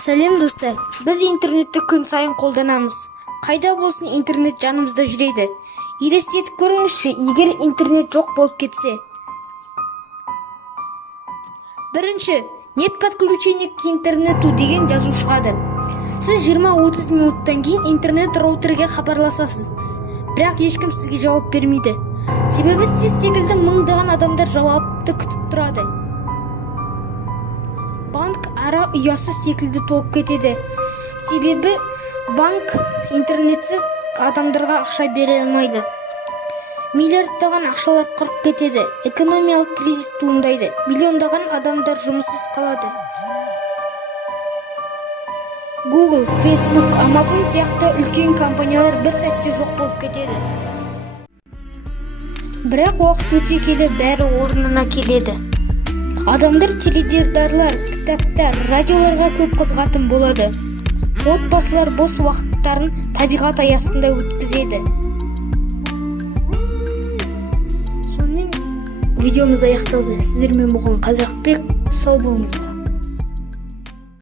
Сәлем достар, біз интернетті күн сайын қолданамыз. Қайда болсын интернет жанымызда жүреді. Елестетіп көріңізші, егер интернет жоқ болып кетсе. Бірінші, нет подключения к интернету деген жазу шығады. Сіз 20-30 минуттан кейін интернет роутерге хабарласасыз. Бірақ ешкім сізге жауап бермейді. Себебі сіз секілді мыңдаған адамдар жауапты күтіп тұрады. Банк ара ұясы секілді толып кетеді. Себебі банк интернетсіз адамдарға ақша бере алмайды. Миллиардтаған ақшалар құрып кетеді. Экономиялық кризис туындайды. Миллиондаған адамдар жұмыссыз қалады. Google, Facebook, Amazon сияқты үлкен компаниялар бір сәтте жоқ болып кетеді. Бірақ уақыт өте келе бәрі орнына келеді. Адамдар теледидарлар, кітаптар, радиоларға көп қызығатын болады. Отбасылар бос уақыттарын табиғат аясында өткізеді. Сонымен видеомыз аяқталды. Сіздермен болған Қазақбек, сау болыңыздар.